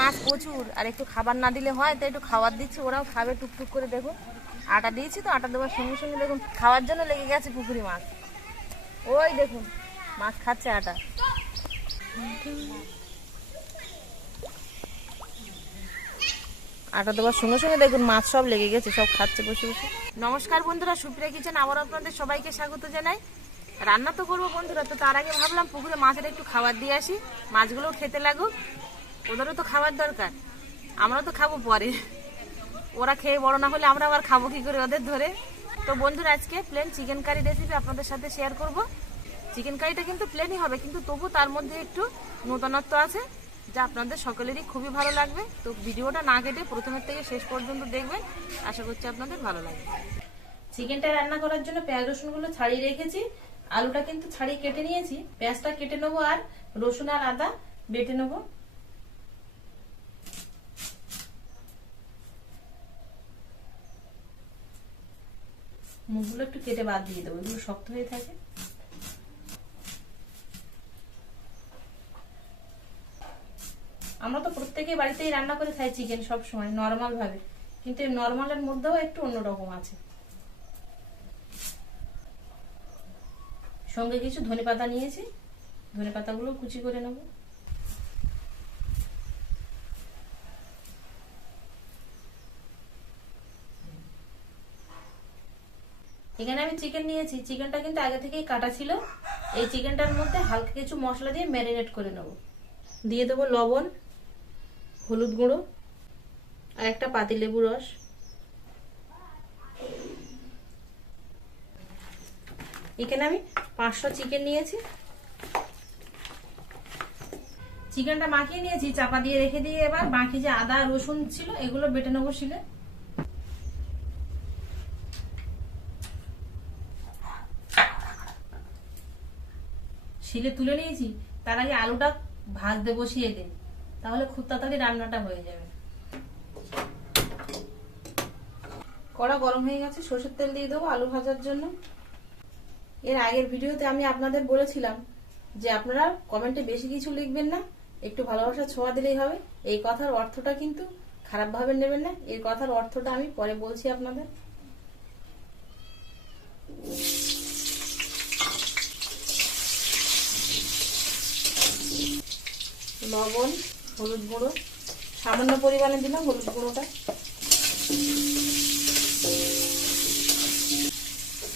মাছ প্রচুর, আর একটু খাবার না দিলে হয়, তাই একটু খাবার দিচ্ছি, ওরাও খাবে টুকটুক করে। দেখুন আটা দিয়েছি তো, আটা দেওয়ার সঙ্গে সঙ্গে দেখুন খাওয়ার জন্য লেগে গেছে পুকুরি মাছ। ওই দেখুন মাছ খাচ্ছে আটা। আটা দেওয়ার সঙ্গে সঙ্গে দেখুন মাছ সব লেগে গেছে, সব খাচ্ছে বসে বসে। নমস্কার বন্ধুরা, সুপ্রিয়া কিচেন আবার আপনাদের সবাইকে স্বাগত জানাই। রান্না তো করবো বন্ধুরা, তো তার আগে ভাবলাম পুকুরে মাছের একটু খাবার দিয়ে আসি, মাছগুলোও খেতে লাগুক, ওদেরও তো খাবার দরকার, আমরাও তো খাবো পরে। ওরা খেয়ে বড় না হলে আমরা আবার খাবো কি করে ওদের ধরে। তো বন্ধুরা, আজকে প্লেন চিকেন কারি রেসিপি আপনাদের সাথে শেয়ার করব। চিকেন কারিটা কিন্তু প্লেনই হবে, কিন্তু তবু তার মধ্যে একটু নূতনত্ব আছে, যা আপনাদের সকলেরই খুবই ভালো লাগবে। তো ভিডিওটা না কেটে প্রথমের থেকে শেষ পর্যন্ত দেখবেন, আশা করছি আপনাদের ভালো লাগবে। চিকেনটা রান্না করার জন্য পেঁয়াজ রসুনগুলো ছাড়িয়ে রেখেছি, আলুটা কিন্তু ছাড়িয়ে কেটে নিয়েছি, পেঁয়াজটা কেটে নেবো, আর রসুন আর আদা বেটে নেবো। মুখগুলো একটু কেটে বাদ দিয়ে দেবো, এগুলো শক্ত হয়ে থাকে। আমরা তো প্রত্যেকেই বাড়িতেই রান্না করে খাই চিকেন সব সময় নরমাল ভাবে, কিন্তু এই নরমালের মধ্যেও একটু অন্যরকম আছে। সঙ্গে কিছু ধনেপাতা নিয়েছি, ধনেপাতাগুলো কুচি করে নেব। এখানে আমি চিকেন নিয়েছি, চিকেনটা কিন্তু আগে থেকেই কাটা ছিল। এই চিকেনটার মধ্যে হালকা কিছু মশলা দিয়ে ম্যারিনেট করে নেব। দিয়ে দেবো লবণ, হলুদ গুঁড়ো আর একটা পাতিলেবু রস। এখানে আমি 500 চিকেন নিয়েছি, চিকেনটা মাখিয়ে নিয়েছি, চাপা দিয়ে রেখে দিয়ে এবার বাকি যে আদা রসুন ছিল এগুলো বেটে নেবো শিলে। শিলে তুলে নিয়েছি, তার আগে আলুটা ভাজতে বসিয়ে দিই, তাহলে খুব তাড়াতাড়ি রান্নাটা হয়ে যাবে। কড়া গরম হয়ে গেছে, সরষের তেল দিয়ে দেবো আলু ভাজার জন্য। এর আগের ভিডিওতে আমি আপনাদের বলেছিলাম যে আপনারা কমেন্টে বেশি কিছু লিখবেন না, একটু ভালোবাসা ছোঁয়া দিলেই হবে। এই কথার অর্থটা কিন্তু খারাপ ভাবে নেবেন না, এই কথার অর্থটা আমি পরে বলছি আপনাদের। লবণ, হলুদ গুঁড়ো সামান্য পরিমাণে দিলাম, হলুদ গুঁড়োটা।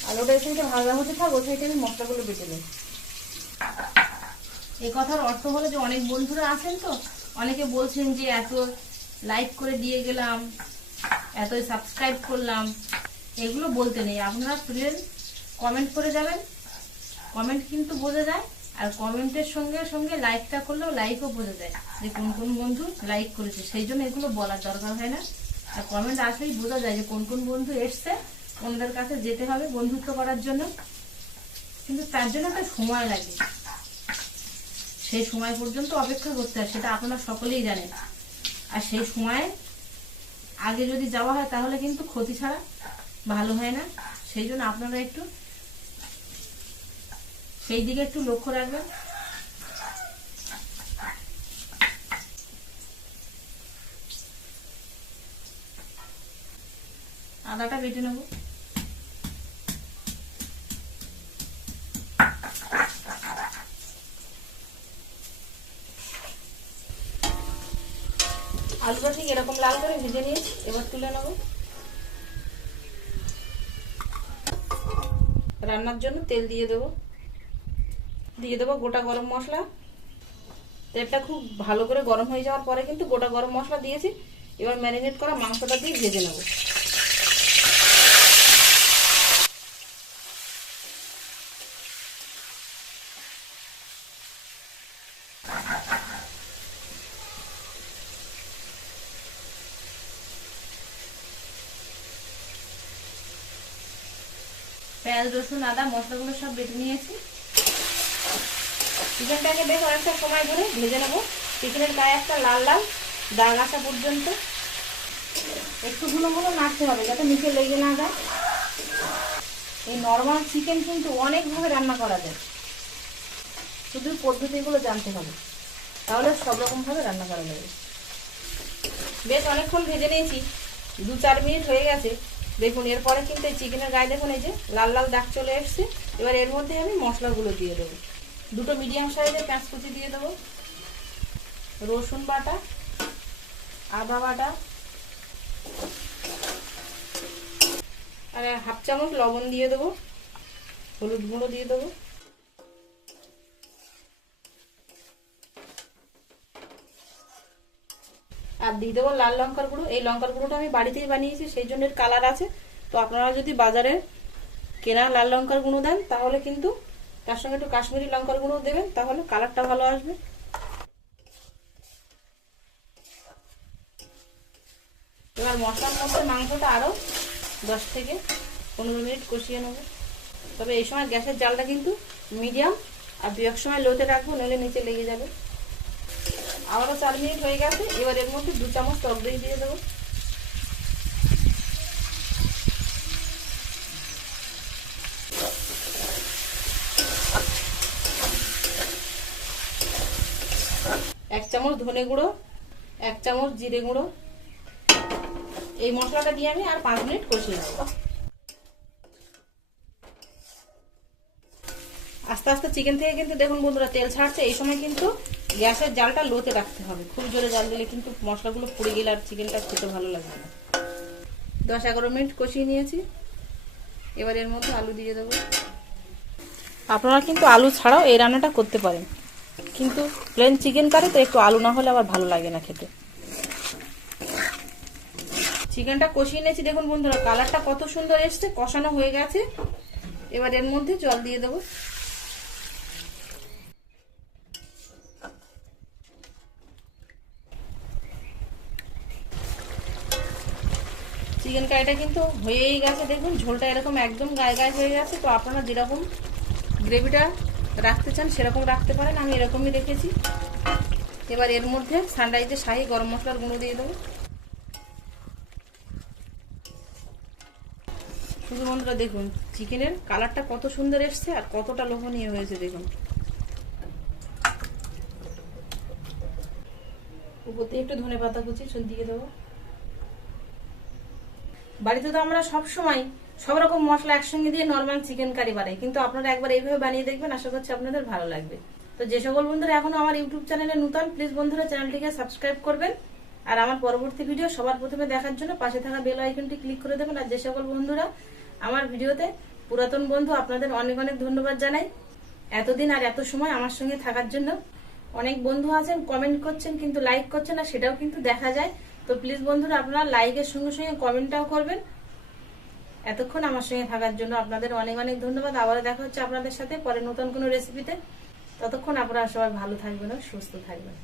আলুটা এই সাইডে ভাজা হতে থাক, ওই সাইডে আমি মশলাগুলো বেটে নেব। এই কথার অর্থ হলো যে অনেক বন্ধুরা আছেন, তো অনেকে বলছেন যে এত লাইক করে দিয়ে গেলাম, এত সাবস্ক্রাইব করলাম, এগুলো বলতে নেই। আপনারা প্লিজ কমেন্ট করে যাবেন, কমেন্ট কিন্তু বোঝা যায়, আর কমেন্টের সঙ্গে সঙ্গে লাইকটা করলেও লাইকও বোঝা যায় যে কোন কোন বন্ধু লাইক করেছে, সেই জন্য এগুলো বলার দরকার হয় না। আর কমেন্ট আসলেই বোঝা যায় যে কোন কোন বন্ধু এসছে, ওনাদের কাছে যেতে হবে বন্ধুত্ব করার জন্য, কিন্তু তার জন্য একটা সময় লাগে, সেই সময় পর্যন্ত অপেক্ষা করতে হয়, সেটা আপনারা সকলেই জানেন। আর সেই সময় আগে যদি যাওয়া হয় তাহলে কিন্তু ক্ষতি ছাড়া ভালো হয় না, সেই জন্য আপনারা একটু সেই দিকে একটু লক্ষ্য রাখবেন। আদাটা বেটে নেব। আলুটা ঠিক এরকম লাল করে ভেজে নিয়েছি, এবার তুলে নেব। রান্নার জন্য তেল দিয়ে দেবো, দিয়ে দেবো গোটা গরম মশলা। তেলটা খুব ভালো করে গরম হয়ে যাওয়ার পরে কিন্তু গোটা গরম মশলা দিয়েছি, এবার ম্যারিনেট করা মাংসটা দিয়ে ভেজে নেব। পেঁয়াজ রসুন আদা মশলাগুলো সব বেটে নিয়েছি। চিকেনটাকে বেশ অনেকটা সময় ধরে ভেজে নেবো। চিকেনের গায়ে একটা লাল লাল দাগ আসা পর্যন্ত একটু গুলো নাড়তে হবে যাতে নিচে লেগে না যায়। এই নর্মাল চিকেন কিন্তু অনেকভাবে রান্না করা যায়, শুধু পদ্ধতিগুলো জানতে হবে, তাহলে সব রকম ভাবে রান্না করা যাবে। বেশ অনেকক্ষণ ভেজে নিয়েছি, 2-4 মিনিট হয়ে গেছে। দেখুন এরপরে কিন্তু এই চিকেনের গায়ে দেখুন এই যে লাল লাল দাগ চলে এসছে। এবার এর মধ্যে আমি মশলাগুলো দিয়ে দেবো। 2টো মিডিয়াম সাইজের পেঁয়াজ কুচি দিয়ে দেবো, রসুন বাটা, আদা বাটা, আর 1/2 চামচ লবণ দিয়ে দেবো, হলুদ গুঁড়ো দিয়ে দেবো, আর দিয়ে দেবো লাল লঙ্কার গুঁড়ো। এই লঙ্কার গুঁড়োটা আমি বাড়িতেই বানিয়েছি, সেই জন্য এর কালার আছে। তো আপনারা যদি বাজারে কেনা লাল লঙ্কার গুঁড়ো দেন তাহলে কিন্তু তার সঙ্গে একটু কাশ্মীরি লঙ্কার গুঁড়ো দেবেন, তাহলে কালারটা ভালো আসবে। এবার মশলার মধ্যে মাংসটা আরো 10 থেকে 15 মিনিট কষিয়ে নেব। তবে এই সময় গ্যাসের জালটা কিন্তু মিডিয়াম আর 2-1 সময় লোতে রাখবো, নইলে নিচে লেগে যাবে। আবারও 4 মিনিট হয়ে গেছে। এবার এর মধ্যে 2 চামচ টক দই দিয়ে দেবো। এক চামচ ধনে গুঁড়ো, 1 চামচ জিরে গুঁড়ো। এই মশলাটা দিয়ে আমি আর 5 মিনিট কষিয়ে নেব। আস্তে আস্তে চিকেন থেকে কিন্তু দেখুন বন্ধুরা তেল ছাড়ছে। এই সময় কিন্তু গ্যাসের জালটা লোতে রাখতে হবে, খুব জোরে জাল দিলে কিন্তু মশলাগুলো পুড়ে গেলে আর চিকেনটা খেতে ভালো লাগবে না। 10-11 মিনিট কষিয়ে নিয়েছি। এবার এর মধ্যে আলু দিয়ে দেবো। আপনারা কিন্তু আলু ছাড়াও এই রান্নাটা করতে পারেন, কিন্তু প্লেন চিকেন কারি তো একটু আলু না হলে আবার ভালো লাগে না খেতে। চিকেনটা কষিয়ে নিয়েছি, দেখুন বন্ধুরা কালারটা কত সুন্দর এসছে, কষানো হয়ে গেছে। এবার এর মধ্যে জল দিয়ে দেবো। চিকেন কারিটা কিন্তু হয়েই গেছে, দেখুন ঝোলটা এরকম একদম গায়ে গায়ে হয়ে গেছে। তো আপনারা যেরকম গ্রেভিটা রাখতে চান সেরকম রাখতে পারেন, আমি এরকমই রেখেছি। এবার এর মধ্যে সানরাইজের শাহি গরম মশলার গুঁড়ো দিয়ে দেবো। শুধু বন্ধুরা দেখুন চিকেনের কালারটা কত সুন্দর এসছে আর কতটা লোভনীয় হয়েছে। দেখুন উপর দিয়ে একটু ধনেপাতা কুচি দিয়ে দেবো। বাড়িতে তো আমরা সব সময় সব রকম মশলা একসঙ্গে দিয়ে নরমাল চিকেন কারি বানাই, কিন্তু আপনারা একবার এইভাবে বানিয়ে দেখবেন, আশা করছি আপনাদের ভালো লাগবে। তো যে সকল বন্ধুরা এখনো আমার ইউটিউব চ্যানেলে নতুন, প্লিজ বন্ধুরা চ্যানেলটিকে সাবস্ক্রাইব করবেন, আর আমার পরবর্তী ভিডিও সবার প্রথমে দেখার জন্য পাশে থাকা বেল আইকনটি ক্লিক করে দেবেন। আর যে সকল বন্ধুরা আমার ভিডিওতে পুরাতন বন্ধু, আপনাদের অনেক অনেক ধন্যবাদ জানাই এতদিন আর এত সময় আমার সঙ্গে থাকার জন্য। অনেক বন্ধু আছেন কমেন্ট করছেন কিন্তু লাইক করছেন না, সেটাও কিন্তু দেখা যায়। তো প্লিজ বন্ধুরা আপনারা লাইকের সঙ্গে সঙ্গে কমেন্টটাও করবেন। এতক্ষণ আমার সঙ্গে থাকার জন্য আপনাদের অনেক অনেক ধন্যবাদ। আবারও দেখা হচ্ছে আপনাদের সাথে পরে নতুন কোনো রেসিপিতে। ততক্ষণ আপনারা সবাই ভালো থাকবেন ও সুস্থ থাকবেন।